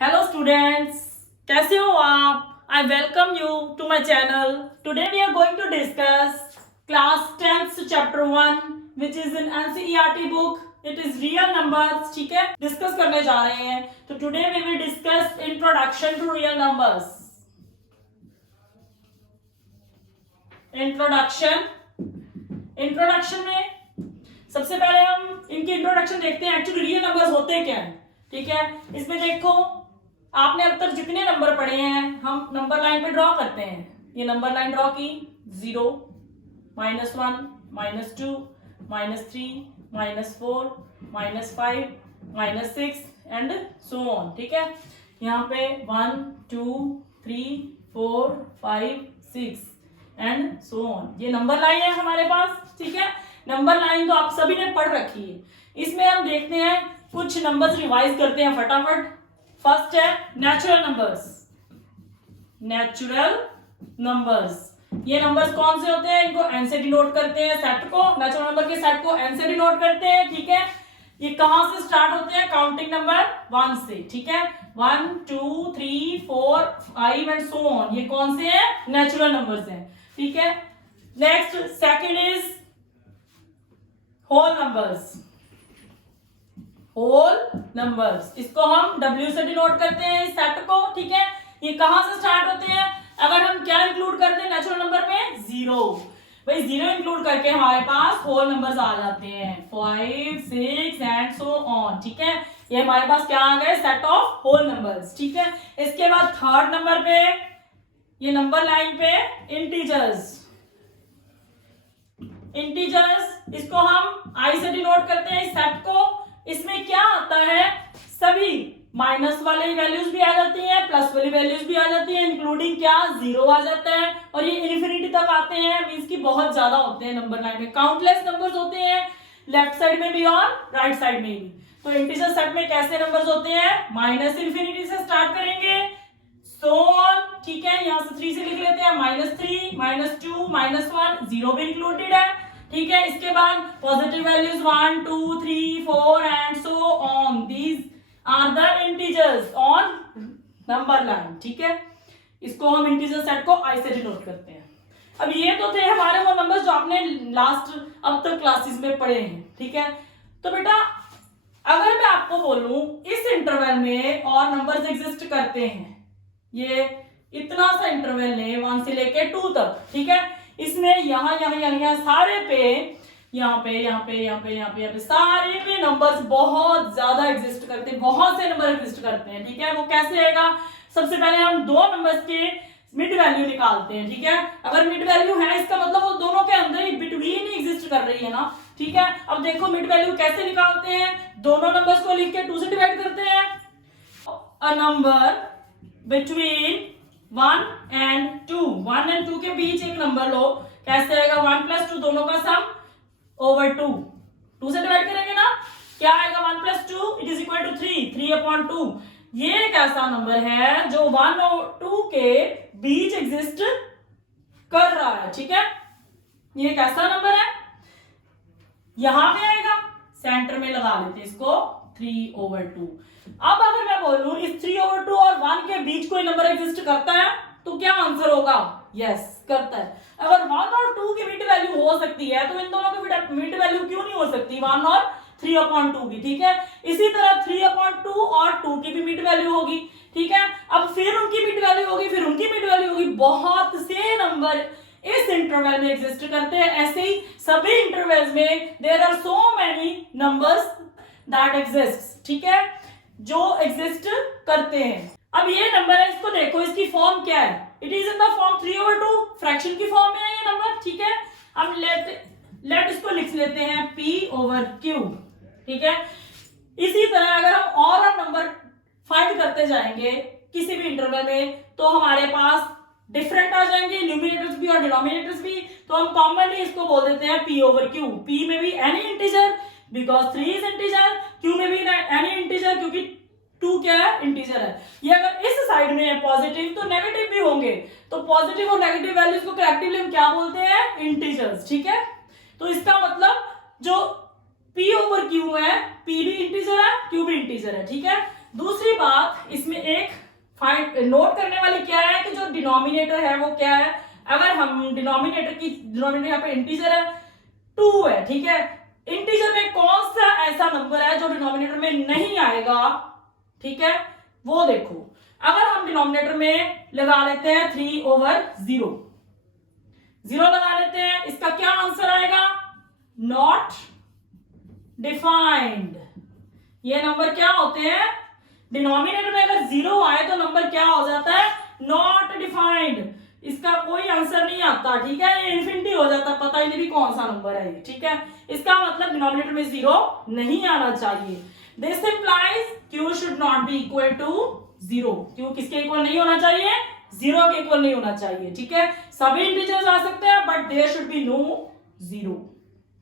Hello students, कैसे हो आप? I welcome you to my channel. Today we are going to discuss class 10th chapter 1 which is in NCERT book. It is real numbers. ठीक है, discuss करने जा रहे हैं. तो today we will discuss introduction to real numbers. Introduction में सबसे पहले हम इनकी इंट्रोडक्शन देखते हैं. एक्चुअली रियल नंबर्स होते क्या है. ठीक है, इसमें देखो आपने अब तक जितने नंबर पढ़े हैं हम नंबर लाइन पे ड्रॉ करते हैं. ये नंबर लाइन ड्रॉ की 0, -1, -2, -3, -4, -5, -6 एंड सो ऑन. ठीक है, यहाँ पे 1, 2, 3, 4, 5, 6 एंड सो ऑन. ये नंबर लाइन है हमारे पास. ठीक है, नंबर लाइन तो आप सभी ने पढ़ रखी है. इसमें हम देखते हैं कुछ नंबर्स रिवाइज करते हैं फटाफट. फर्स्ट है नेचुरल नंबर्स. नेचुरल नंबर्स, ये नंबर्स कौन से होते हैं? इनको एन से डिनोट करते हैं. सेट को, नेचुरल नंबर के सेट को एन से डिनोट करते हैं. ठीक है, ये कहां से स्टार्ट होते हैं? काउंटिंग नंबर 1 से. ठीक है, 1, 2, 3, 4, 5 एंड सो ऑन. ये कौन से हैं? नेचुरल नंबर्स हैं. ठीक है, next second is whole numbers. Whole numbers, इसको हम W से डिनोट करते हैं इस सेट को. ठीक है, ये कहां से स्टार्ट होते हैं? अगर हम क्या इंक्लूड करते हैं नेचुरल नंबर में? 0. भाई 0 इंक्लूड करके हमारे पास होल नंबर्स आ जाते हैं 5, 6 एंड सो ऑन. ठीक है, ये हमारे पास क्या आ गए? Set of whole numbers. ठीक है, इसके बाद थर्ड नंबर पे ये नंबर लाइन पे इंटीजर्स. इसको हम I से डिनोट करते हैं इस सेट को. इसमें क्या आता है? सभी माइनस वाली वैल्यूज भी आ जाती हैं, प्लस वाली वैल्यूज भी आ जाती हैं, इंक्लूडिंग क्या? 0 आ जाता है. और ये इन्फिनिटी तक आते हैं, मींस की बहुत ज्यादा होते हैं नंबर लाइन में. काउंटलेस नंबर्स होते हैं लेफ्ट साइड में भी और राइट साइड में भी. तो इंटीजर सेट में कैसे नंबर्स होते हैं? माइनस इन्फिनिटी से स्टार्ट करेंगे, सो ऑन. ठीक है, यहां से 3 से लिख लेते हैं. -3, -2, -1, 0 भी इंक्लूडेड है. ठीक है, इसके बाद positive values 1, 2, 3, 4 and so on. These are the integers on number line. ठीक है, इसको हम इंटीजर सेट को I से डिनोट करते हैं. अब ये तो थे हमारे वो नंबर्स जो आपने लास्ट अब तक क्लासेस में पढ़े हैं. ठीक है, तो बेटा अगर मैं आपको बोलूं इस इंटरवल में और नंबर्स एग्जिस्ट करते हैं, ये इतना सा इंटरवल है 1 से लेके 2 तक. ठीक है, इसमें यहाँ सारे पे यहाँ पे सारे पे नंबर्स बहुत ज्यादा एग्जिस्ट करते हैं. बहुत से नंबर एग्जिस्ट करते हैं. ठीक है, वो कैसे आएगा? सबसे पहले हम दो नंबर्स के मिड वैल्यू निकालते हैं. ठीक है, अगर मिड वैल्यू है इसका मतलब वो दोनों के अंदर ही बिटवीन ही एग्जिस्ट कर रही है ना. ठीक है, अब देखो मिड वैल्यू कैसे निकालते हैं? दोनों नंबर्स को लिख के 2 से डिवाइड करते हैं. A number between 1 and 2, 1 and 2 के बीच एक नंबर लो. कैसे आएगा? 1 + 2 दोनों का सम ओवर 2. 2 से डिवाइड करेंगे ना, क्या आएगा? 1 + 2 इट इज इक्वल टू 3, 3/2. ये एक ऐसा नंबर है जो 1 और 2 के बीच एग्जिस्ट कर रहा है. ठीक है, ये एक ऐसा नंबर है. यहां पे आएगा, सेंटर में लगा लेते हैं इसको 3/2. अब अगर मैं बोलूं इस 3/2 और 1 के बीच कोई नंबर एग्जिस्ट करता है तो क्या आंसर होगा? यस, करता है. अगर 1 और 2 की मिड वैल्यू हो सकती है तो इन दोनों की मिड वैल्यू क्यों नहीं हो सकती? 1 और 3/2 की. ठीक है, इसी तरह 3/2 और 2 की भी मिड वैल्यू होगी. ठीक है, अब फिर उनकी मिड वैल्यू होगी, फिर उनकी मिड वैल्यू होगी. बहुत से नंबर इस इंटरवल में एग्जिस्ट करते हैं. ऐसे ही सभी इंटरवल्स में there are so many numbers that exist. ठीक है, जो एग्जिस्ट करते हैं. अब ये नंबर है, इसको देखो, इसकी फॉर्म क्या है? It is in the form 3/2, fraction की फॉर्म में है ये नंबर. ठीक है, हम लेट इसको लिख लेते हैं P/Q. ठीक है, इसी तरह अगर हम और नंबर फाइंड करते जाएंगे किसी भी इंटरवल में तो हमारे पास डिफरेंट आ जाएंगे, न्यूमिनेटर्स भी और डिनोमिनेटर्स भी. तो हम कॉमनली इसको बोल देते हैं P/Q. P में भी any integer because 3 is integer, Q में भी एनी इंटीजर क्योंकि 2 क्या है? इंटीजर है. ये अगर इस साइड में है पॉजिटिव तो नेगेटिव भी होंगे. तो पॉजिटिव और नेगेटिव वैल्यूज को कलेक्टिवली हम क्या बोलते हैं? इंटीजर्स. ठीक है, तो इसका मतलब जो P/Q है, P भी इंटीजर है, Q भी इंटीजर है. ठीक है, दूसरी बात, इसमें डिनोमिनेटर है वो क्या है, अगर हम डिनोमिनेटर यहाँ पे इंटीजर है 2 है, ठीक है। इंटीजर में कौन सा ऐसा नंबर है जो डिनोमिनेटर में नहीं आएगा, ठीक है, वो देखो। अगर हम डिनोमिनेटर में लगा लेते हैं 3/0, 0 लगा लेते हैं, इसका क्या आंसर आएगा, नॉट डिफाइंड। ये नंबर क्या होते हैं, डिनोमिनेटर में अगर 0 आए तो नंबर क्या हो जाता है, नॉट डिफाइंड, इसका कोई आंसर नहीं आता, ठीक है, ये इन्फिनिटी हो जाता, पता ही नहीं भी कौन सा नंबर है ये, ठीक है। इसका मतलब डिनोमिनेटर में 0 नहीं आना चाहिए। This implies q should not be equal to 0, q किसके इक्वल नहीं होना चाहिए, 0 के इक्वल नहीं होना चाहिए, ठीक है। सभी इंटीजर्स आ सकते हैं but there should be no 0,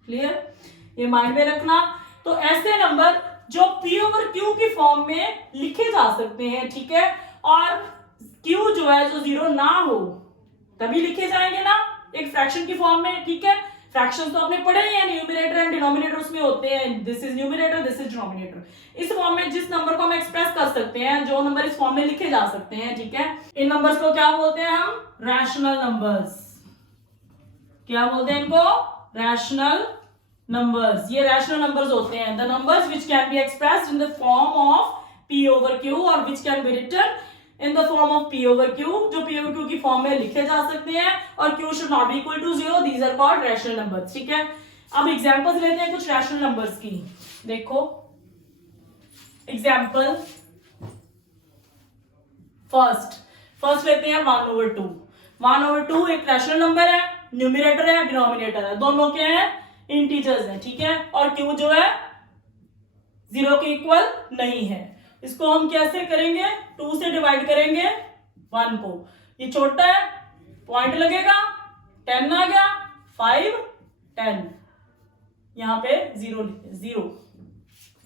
clear, ये माइंड में रखना। तो ऐसे नंबर जो p/q की फॉर्म में लिखे जा सकते हैं, ठीक है, और q जो है जो 0 ना हो तभी लिखे जाएंगे ना, एक फ्रैक्शन की फॉर्म में, ठीक है। फ्रैक्शंस तो आपने पढ़े ही हैं, न्यूमरेटर एंड डिनोमिनेटर उसमें होते हैं, this is numerator, this is denominator. इस फॉर्म में जिस नंबर को हम एक्सप्रेस कर सकते हैं, जो नंबर इस फॉर्म में लिखे जा सकते हैं, ठीक है, इन नंबर्स को क्या बोलते हैं हम, रैशनल नंबर्स। क्या बोलते हैं इनको, रैशनल नंबर्स। ये रैशनल नंबर्स होते हैं, the numbers which can be expressed in the form of p/q और which can be written in the form of p/q, जो p/q की फॉर्म में लिखे जा सकते हैं, और q should not be equal to 0, these are called rational numbers, ठीक है। अब एग्जांपल्स लेते हैं कुछ रैशनल नंबर्स की, देखो एग्जांपल फर्स्ट लेते हैं 1/2। 1/2 एक रैशनल नंबर है, न्यूमरेटर है, डिनोमिनेटर है, दोनों क्या है, इंटीजर्स हैं, ठीक है, और q जो है 0 के इक्वल नहीं है। इसको हम कैसे करेंगे, 2 से डिवाइड करेंगे 1 को, ये छोटा है, पॉइंट लगेगा, 10 आ गया, 5 10, यहां पे 0,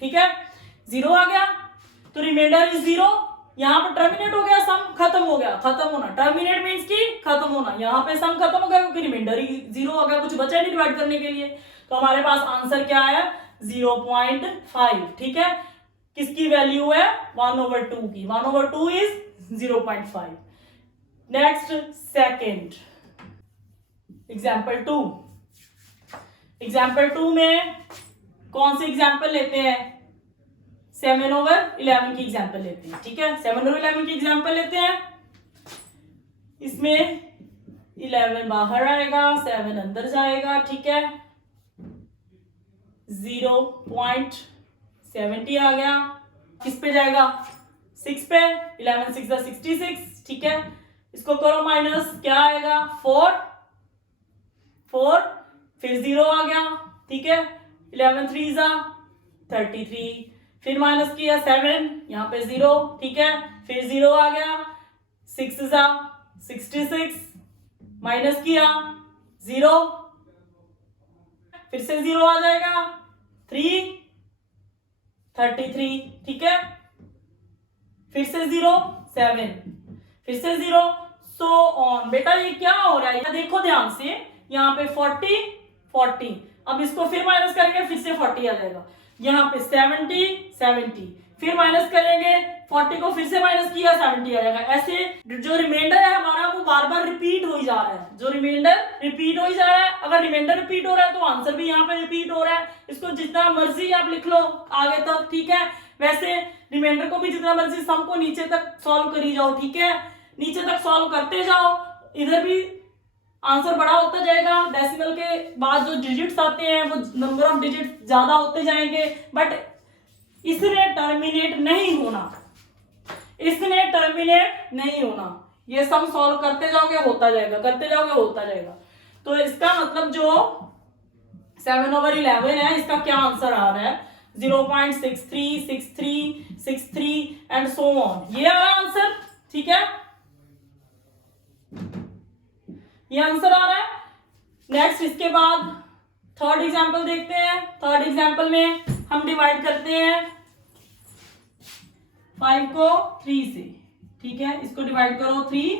ठीक है, 0 आ गया, तो रिमाइंडर इज 0, यहां पे टर्मिनेट हो गया, सम खत्म हो गया, खत्म होना, टर्मिनेट मींस की खत्म होना, यहां पे सम खत्म हो गया क्योंकि रिमाइंडर ही 0 हो गया, कुछ बचा नहीं डिवाइड करने के लिए, तो हमारे पास आंसर क्या है, 0.5, ठीक है। किसकी वैल्यू है, 1/2 की, 1/2 is 0.5। Next second example 2। Example 2 में कौन से एग्जाम्पल लेते हैं, 7/11 की एग्जाम्पल लेते हैं, ठीक है, 7/11 की एग्जाम्पल लेते हैं। इसमें 11 बाहर आएगा, 7 अंदर जाएगा, ठीक है, 0.70 आ गया, किस पे जाएगा, 6 पे, 11 6 66, ठीक है। इसको करो माइनस, क्या आएगा, 4, फिर 0 आ गया, ठीक है, 11 3 33, फिर माइनस किया 7, यहाँ पे 0, ठीक है, फिर 0 आ गया, 6 66, माइनस किया 0, फिर से 0 आ जाएगा, 3 33, ठीक है, फिर से 0 7, फिर से 0, सो ऑन। बेटा ये क्या हो रहा है, देखो ध्यान से, यहाँ पे 40, अब इसको फिर माइनस करेंगे, फिर से 40 आ जाएगा, यहाँ पे 70, फिर माइनस करेंगे 40 को, फिर से माइनस किया 70 आ जाएगा। ऐसे जो रिमाइंडर है हमारा वो बार बार रिपीट हो ही जा रहा है, जो रिमाइंडर रिपीट हो ही जा रहा है। अगर रिमाइंडर रिपीट हो रहा है तो आंसर भी यहाँ पे रिपीट हो रहा है। इसको जितना मर्जी आप लिख लो आगे तक, ठीक है। वैसे रिमाइंडर को भी जितना मर्जी सम को नीचे तक सॉल्व करी जाओ, ठीक है, नीचे तक सॉल्व करते जाओ, इधर भी आंसर बड़ा होता जाएगा। डेसिमल के बाद जो डिजिट्स आते हैं वो नंबर ऑफ डिजिट ज्यादा होते जाएंगे, बट इसने टर्मिनेट नहीं होना, इसने टर्मिनेट नहीं होना। ये सम सॉल्व करते जाओगे होता जाएगा, करते जाओगे होता जाएगा। तो इसका मतलब जो 7/11 है इसका क्या आंसर आ रहा है, 0.63 63 63 एंड सो ऑन, ये आ रहा है आंसर, ठीक है, ये आंसर आ रहा है। नेक्स्ट इसके बाद थर्ड एग्जांपल देखते हैं। थर्ड एग्जांपल में हम डिवाइड करते हैं 5 को 3 से, ठीक है, इसको डिवाइड करो 3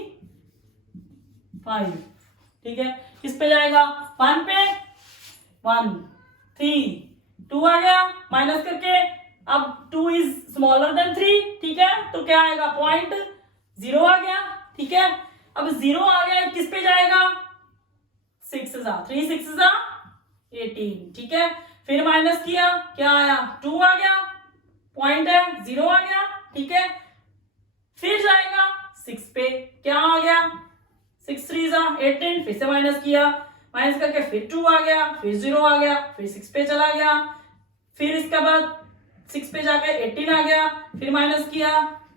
5, ठीक है, किस पे जाएगा, 1 पे, 1 3 2 आ गया, माइनस करके अब 2 इज स्मॉलर देन 3, ठीक है, तो क्या आएगा, 0.0 आ गया, ठीक है। अब 0 आ गया, किस पे जाएगा, 6 3 6 18, ठीक है। फिर माइनस किया, क्या आया, 2 आ गया, पॉइंट है, 0 आ गया, ठीक है। फिर जाएगा 6 पे, क्या आ गया, 6 3 18, फिर से माइनस किया, माइनस करके फिर 2 आ गया, फिर 0 आ गया, फिर 6 पे चला गया, फिर इसके बाद 6 पे जाके 18 आ गया, फिर माइनस किया,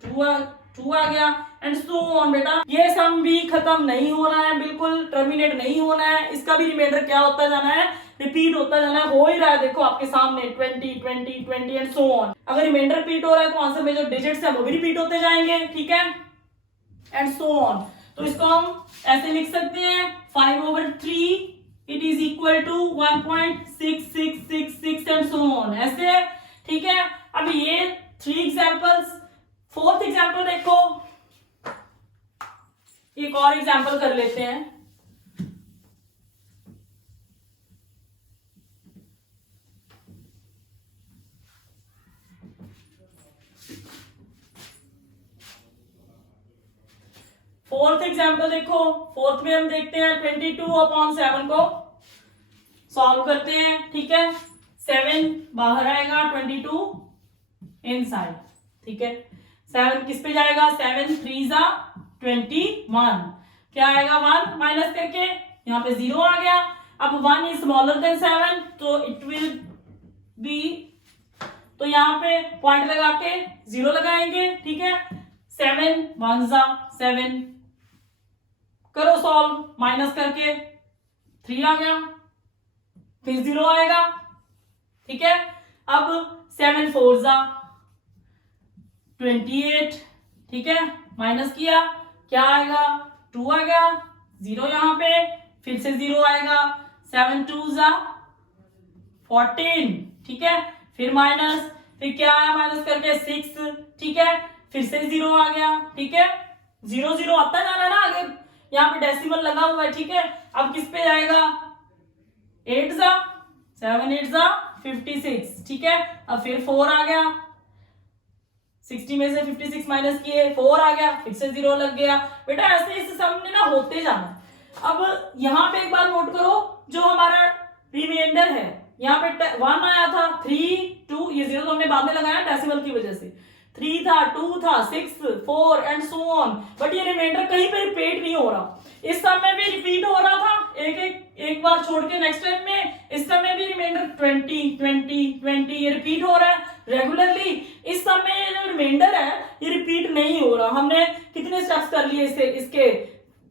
2 आ गया, एंड सो ऑन। बेटा ये सम भी खत्म नहीं होना है, बिल्कुल टर्मिनेट नहीं होना है, इसका भी रिमाइंडर क्या होता जाना है, रिपीट होता जाना है। हो ही रहा है, देखो आपके सामने 20 20 20 एंड सो ऑन। अगर रिमाइंडर रिपीट हो रहा है तो आंसर में जो डिजिट्स है वो भी रिपीट होते जाएंगे, ठीक है, एंड सो ऑन। तो इसको हम ऐसे लिख सकते हैं 5/3 it is equal to 1.6666 and so on, ऐसे, ठीक है। अब ये 3 एग्जांपल्स, 4th एग्जांपल देखो, एक और एग्जांपल कर लेते हैं। फोर्थ एग्जाम्पल देखो, फोर्थ में हम देखते हैं 22/7 को सॉल्व करते हैं, ठीक है। 7 बाहर आएगा, 22 इनसाइड, ठीक है। 7 किस पे जाएगा, 7 3 21, क्या आएगा, 1 माइनस करके यहाँ पे 0 आ गया। अब 1 इज स्मॉलर देन 7, तो इट विल बी, तो यहाँ पे पॉइंट लगा के 0 लगाएंगे, ठीक है। 7 1 7, करो सॉल्व, माइनस करके 3 आ गया, फिर 0 आएगा, ठीक है। अब 7 4 28, ठीक है, माइनस किया, क्या आएगा, 2 आ गया, 0 यहां पे, फिर से 0 आएगा, 7 2 14, ठीक है, फिर माइनस, फिर क्या आया, माइनस करके 6, ठीक है, फिर से 0 आ गया, ठीक है। 0 0 आता जाना ना, आगे यहाँ पे डेसिमल लगा हुआ है, ठीक है। अब किस पे जाएगा, 8 7 8 56, ठीक है। अब फिर 4 आ गया, 60 में से 56 माइनस किए, 4 आ गया, फिर से 0 लग गया। बेटा ऐसे इस सम में ना होते जाना। अब यहाँ पे एक बार नोट करो, जो हमारा रिमाइंडर है, यहाँ पे 1 आया था, 3 2, ये 0 तो हमने बाद में लगाया डेसिमल की वजह से, 3 था, 2 था, 6 4 एंड सो ऑन, बट ये रिमाइंडर कहीं पे रिपीट नहीं हो रहा। इस सम में भी रिपीट हो रहा था, एक बार छोड़ के नेक्स्ट टाइम में, इस सम में भी रिमाइंडर 20 20 20 ये रिपीट हो रहा है रेगुलरली। इस सम में ये जो रिमाइंडर है ये रिपीट नहीं हो रहा। हमने कितने स्टेप्स कर लिए इसके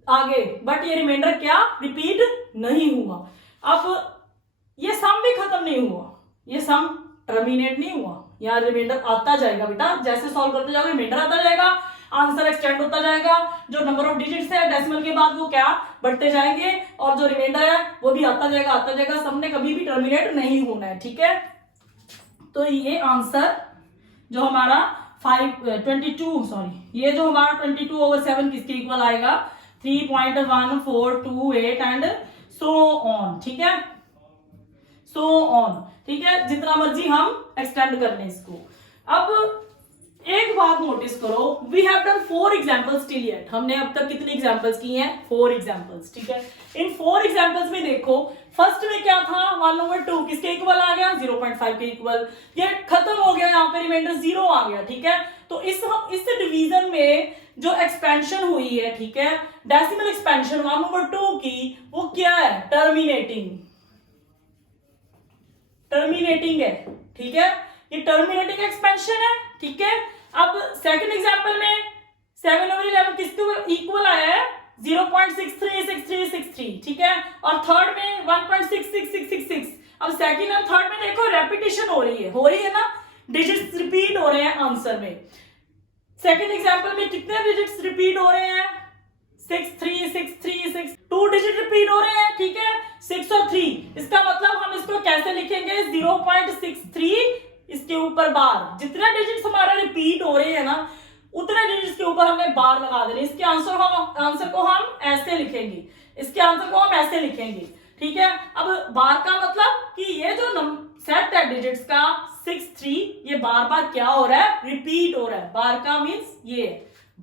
आगे, बट ये रिमाइंडर क्या रिपीट नहीं हुआ। अब ये सम भी खत्म नहीं हुआ, ये सम टर्मिनेट नहीं हुआ, यहाँ रिमाइंडर आता जाएगा। बेटा जैसे सॉल्व करते जाओगे रिमाइंडर आता जाएगा, आंसर एक्सटेंड होता जाएगा, जो नंबर ऑफ डिजिट्स है डेसिमल के बाद वो क्या बढ़ते जाएंगे, और जो रिमाइंडर है वो भी आता जाएगा। सम ने कभी भी टर्मिनेट नहीं होना है, ठीक है। तो ये आंसर जो हमारा ये जो हमारा 22/7 किसके इक्वल आएगा, 3.1428 एंड सो ऑन, ठीक है, सो ऑन, ठीक है, जितना मर्जी हम एक्सटेंड कर लें इसको। अब एक बात नोटिस करो, we have done 4 examples till yet. हमने अब तक कितनी एग्जांपल्स की हैं, 4 एग्जांपल्स, ठीक है। इन 4 एग्जांपल्स में देखो, फर्स्ट में क्या था, 1/2 किसके इक्वल आ गया, 0.5 के इक्वल, ये खत्म हो गया, यहाँ पे रिमाइंडर 0 आ गया, ठीक है। तो इस डिवीजन में जो एक्सपेंशन हुई है, ठीक है, डेसिमल एक्सपेंशन 1/2 की, वो क्या है, टर्मिनेटिंग है, ठीक है, ये टर्मिनेटिंग एक्सपेंशन है, ठीक है। अब सेकंड एग्जांपल में 7/11 किसके इक्वल आया है, 0.636363, ठीक है, और थर्ड में 1.66666। अब सेकंड और थर्ड में देखो रेपिटेशन हो रही है ना, डिजिट्स रिपीट हो रहे हैं आंसर में। सेकंड एग्जांपल में कितने डिजिट्स रिपीट हो रहे हैं, 6 3 6 3 6, 2 डिजिट रिपीट हो रहे हैं, ठीक है, 6 और 3। इसका मतलब हम इसको कैसे लिखेंगे, 0.63 इसके ऊपर बार, जितने डिजिट्स हमारा रिपीट हो रहे हैं ना, उतने डिजिट्स के ऊपर हमने बार लगा देने। इसके आंसर को हम ऐसे लिखेंगे, ठीक है। अब बार का मतलब कि ये जो सेट है डिजिट्स का 6 3, ये बार बार क्या हो रहा है, रिपीट हो रहा है। बार का मीन्स ये,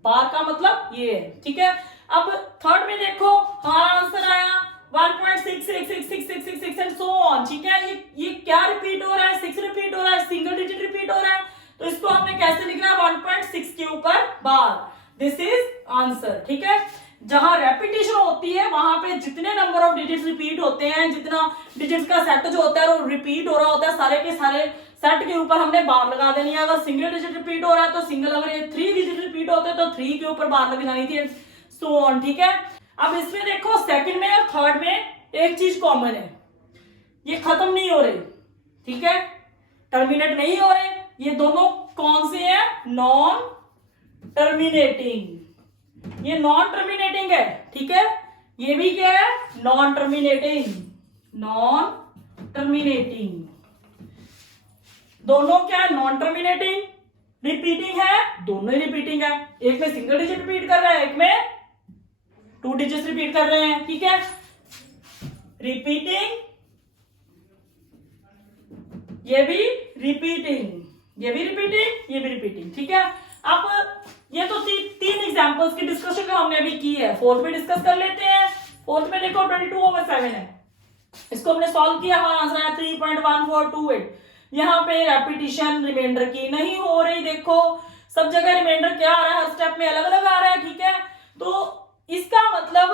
बार का मतलब ये है, ठीक है। अब थर्ड में देखो हमारा आंसर आया 1.666666 एंड सो ऑन, ठीक है। ये क्या रिपीट हो रहा है, 6 रिपीट हो रहा है, सिंगल डिजिट रिपीट हो रहा है, तो इसको हमने कैसे लिखना है 1.6 के ऊपर बार, दिस इज आंसर, ठीक है। जहां रेपिटेशन होती है वहां पे जितने नंबर ऑफ डिजिट्स रिपीट होते हैं, जितना डिजिट्स का सेट जो होता है वो रिपीट हो रहा होता है, सारे के सारे सेट के ऊपर हमने बार लगा देनी है। अगर सिंगल डिजिट रिपीट हो रहा है तो सिंगल, अगर ये 3 डिजिट रिपीट होते हैं तो 3 के ऊपर बार लग जानी थी, सो ऑन, ठीक है। अब इसमें देखो सेकंड में और थर्ड में एक चीज कॉमन है, ये खत्म नहीं हो रहे, ठीक है, टर्मिनेट नहीं हो रहे। ये दोनों कौन से हैं, नॉन टर्मिनेटिंग, ये नॉन टर्मिनेटिंग है, ठीक है। ये भी क्या है, नॉन टर्मिनेटिंग, नॉन टर्मिनेटिंग, दोनों क्या है, नॉन टर्मिनेटिंग, रिपीटिंग है, दोनों ही रिपीटिंग है। एक में सिंगल डिजिट रिपीट कर रहा है, एक में 2 डिजिट रिपीट कर रहे हैं, ठीक है। रिपीटिंग, ये भी रिपीटिंग, ये भी रिपीटिंग, ये भी रिपीटिंग, ठीक है। अब ये तो तीन एग्जांपल्स की डिस्कशन जो हमने अभी की है, फोर्थ में डिस्कस कर लेते हैं। फोर्थ में देखो 22/7 है, इसको हमने सॉल्व किया, हमारा आंसर है 3.1428। यहाँ पे रेपिटेशन रिमाइंडर की नहीं हो रही, देखो सब जगह रिमाइंडर क्या आ रहा है, हर स्टेप में अलग अलग आ रहा है, ठीक है। तो इसका मतलब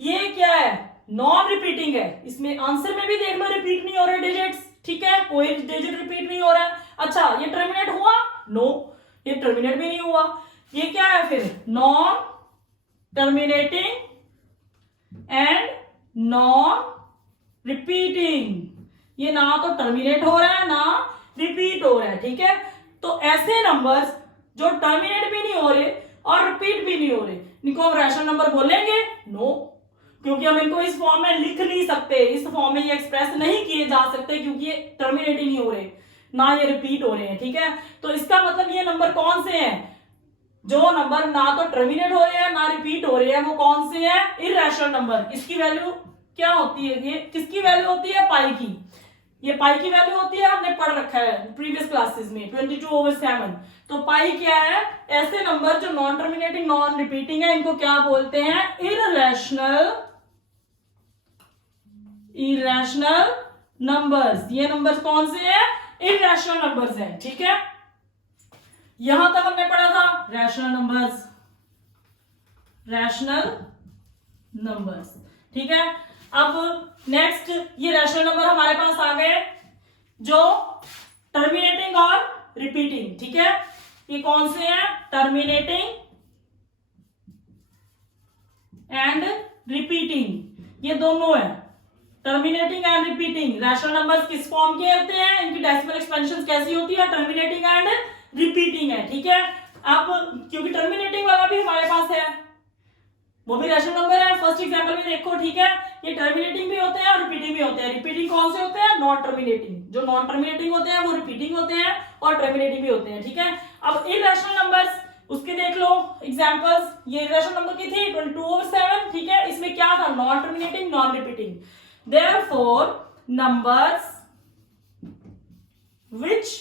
ये क्या है, नॉन रिपीटिंग है। इसमें आंसर में भी देख लो रिपीट नहीं हो रहे डिजिट्स, ठीक है, कोई डिजिट रिपीट नहीं हो रहा है। अच्छा, ये टर्मिनेट हुआ, नो, ये टर्मिनेट भी नहीं हुआ। ये क्या है फिर, non terminating and non repeating, ये ना तो टर्मिनेट हो रहा है ना रिपीट हो रहा है, ठीक है। तो ऐसे नंबर्स जो टर्मिनेट भी नहीं हो रहे और रिपीट भी नहीं हो रहे, इनको हम रैशनल नंबर बोलेंगे, नो, क्योंकि हम इनको इस फॉर्म में लिख नहीं सकते, इस फॉर्म में ये एक्सप्रेस नहीं किए जा सकते, क्योंकि ये टर्मिनेट ही नहीं हो रहे ना ये रिपीट हो रहे हैं, ठीक है। तो इसका मतलब ये नंबर कौन से हैं, जो नंबर ना तो टर्मिनेट हो रहे हैं ना रिपीट हो रहे हैं, वो कौन से हैं, इररेशनल नंबर। इसकी वैल्यू क्या होती है, ये किसकी वैल्यू होती है, पाई की, ये पाई की वैल्यू होती है, हमने पढ़ रखा है प्रीवियस क्लासेस में 22/7। तो पाई क्या है, ऐसे नंबर जो नॉन टर्मिनेटिंग नॉन रिपीटिंग है, इनको क्या बोलते हैं, इररेशनल नंबर्स। ये नंबर्स कौन से हैं, इररेशनल नंबर्स हैं, ठीक है। यहां तक हमने पढ़ा था रैशनल नंबर्स, ठीक है। अब नेक्स्ट ये रैशनल नंबर हमारे पास आ गए जो टर्मिनेटिंग और रिपीटिंग, ठीक है। ये कौन से हैं, टर्मिनेटिंग एंड रिपीटिंग, ये दोनों है, terminating and repeating. Rational numbers किस फॉर्म के होते हैं, इनकी डेसिमल एक्सपेंशन कैसी होती है, टर्मिनेटिंग एंड रिपीटिंग है, ठीक है। अब क्योंकि टर्मिनेटिंग वाला भी हमारे पास है, वो भी रैशनल नंबर है, फर्स्ट एग्जांपल में देखो, ठीक है। ये टर्मिनेटिंग भी होते हैं और रिपीटिंग भी होते हैं। रिपीटिंग कौन से होते हैं, नॉन टर्मिनेटिंग, जो नॉन टर्मिनेटिंग होते हैं वो रिपीटिंग होते हैं और टर्मिनेटिंग भी होते हैं, ठीक है। अब इररेशनल नंबर्स, उसके देख लो एग्जांपल्स, ये इररेशनल नंबर की थी 22/7, ठीक है। इसमें क्या था, non terminating non repeating. Therefore, numbers which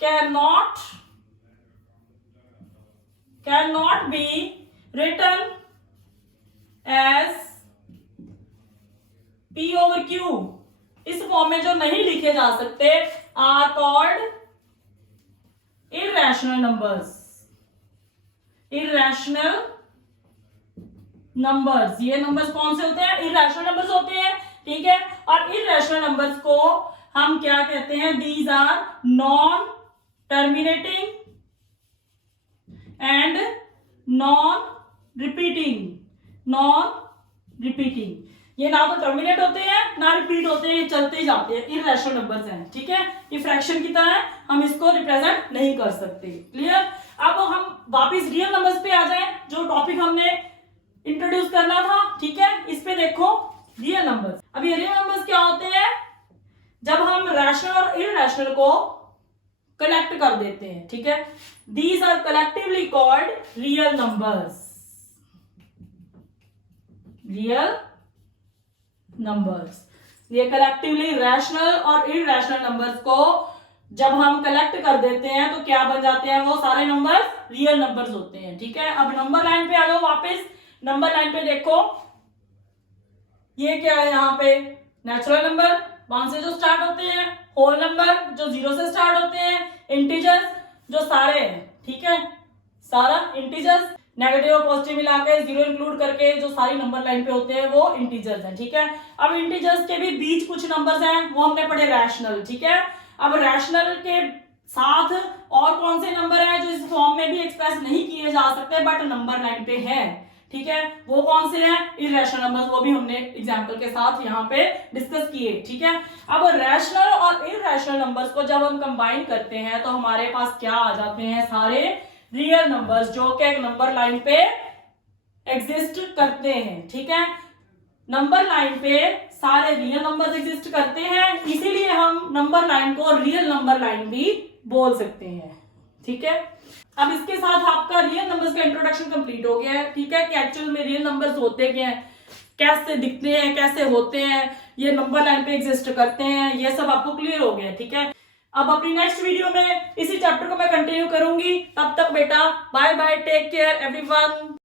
cannot be written as P/Q, इस फॉर्म में जो नहीं लिखे जा सकते, are called irrational numbers। irrational numbers, ये नंबर्स कौन से होते हैं, इररेशनल नंबर्स होते हैं, ठीक है। और इररेशनल नंबर्स को हम क्या कहते हैं, these are non terminating and non repeating. ये ना तो टर्मिनेट होते हैं ना रिपीट होते हैं, ये चलते ही जाते हैं, इररेशनल नंबर्स हैं, ठीक है। ये फ्रैक्शन की तरह है, हम इसको रिप्रेजेंट नहीं कर सकते, क्लियर। अब हम वापिस रियल नंबर्स पे आ जाए, जो टॉपिक हमने इंट्रोड्यूस करना था, ठीक है। इस पे देखो रियल नंबर्स। अब ये रियल नंबर्स क्या होते हैं, जब हम रैशनल और इररेशनल को कलेक्ट कर देते हैं, ठीक है। These are collectively called real numbers. ये कलेक्टिवली रैशनल और इररेशनल नंबर्स को जब हम कलेक्ट कर देते हैं तो क्या बन जाते हैं, वो सारे नंबर्स रियल नंबर्स होते हैं, ठीक है। अब नंबर लाइन पे आ जाओ वापस। नंबर लाइन पे देखो ये क्या है, यहाँ पे नेचुरल नंबर 1 से जो स्टार्ट होते हैं, होल नंबर जो 0 से स्टार्ट होते हैं, इंटीजर्स जो सारे हैं, ठीक है, सारा इंटीजर्स, नेगेटिव और पॉजिटिव मिला के 0 इंक्लूड करके जो सारी नंबर लाइन पे होते हैं वो इंटीजर्स हैं, ठीक है। अब इंटीजर्स के भी बीच कुछ नंबर्स हैं, वो हमने पढ़े रैशनल, ठीक है। अब रैशनल के साथ और कौन से नंबर हैं जो इस फॉर्म में भी एक्सप्रेस नहीं किए जा सकते बट नंबर लाइन पे हैं, ठीक है, वो कौन से हैं, इररेशनल नंबर्स, वो भी हमने एग्जांपल के साथ यहाँ पे डिस्कस किए, ठीक है। अब रैशनल और इररेशनल नंबर्स को जब हम कंबाइन करते हैं तो हमारे पास क्या आ जाते हैं, सारे रियल नंबर्स जो कि एक नंबर लाइन पे एग्जिस्ट करते हैं, ठीक है। नंबर लाइन पे सारे रियल नंबर्स एग्जिस्ट करते हैं, इसीलिए हम नंबर लाइन को रियल नंबर लाइन भी बोल सकते हैं, ठीक है। अब इसके साथ आपका रियल नंबर्स का इंट्रोडक्शन कंप्लीट हो गया है, ठीक है, कि एक्चुअल में रियल नंबर्स होते क्या हैं, कैसे दिखते हैं, कैसे होते हैं, ये नंबर लाइन पे एग्जिस्ट करते हैं, ये सब आपको क्लियर हो गया, ठीक है। अब अपनी नेक्स्ट वीडियो में इसी चैप्टर को मैं कंटिन्यू करूंगी, तब तक बेटा bye bye, take care everyone.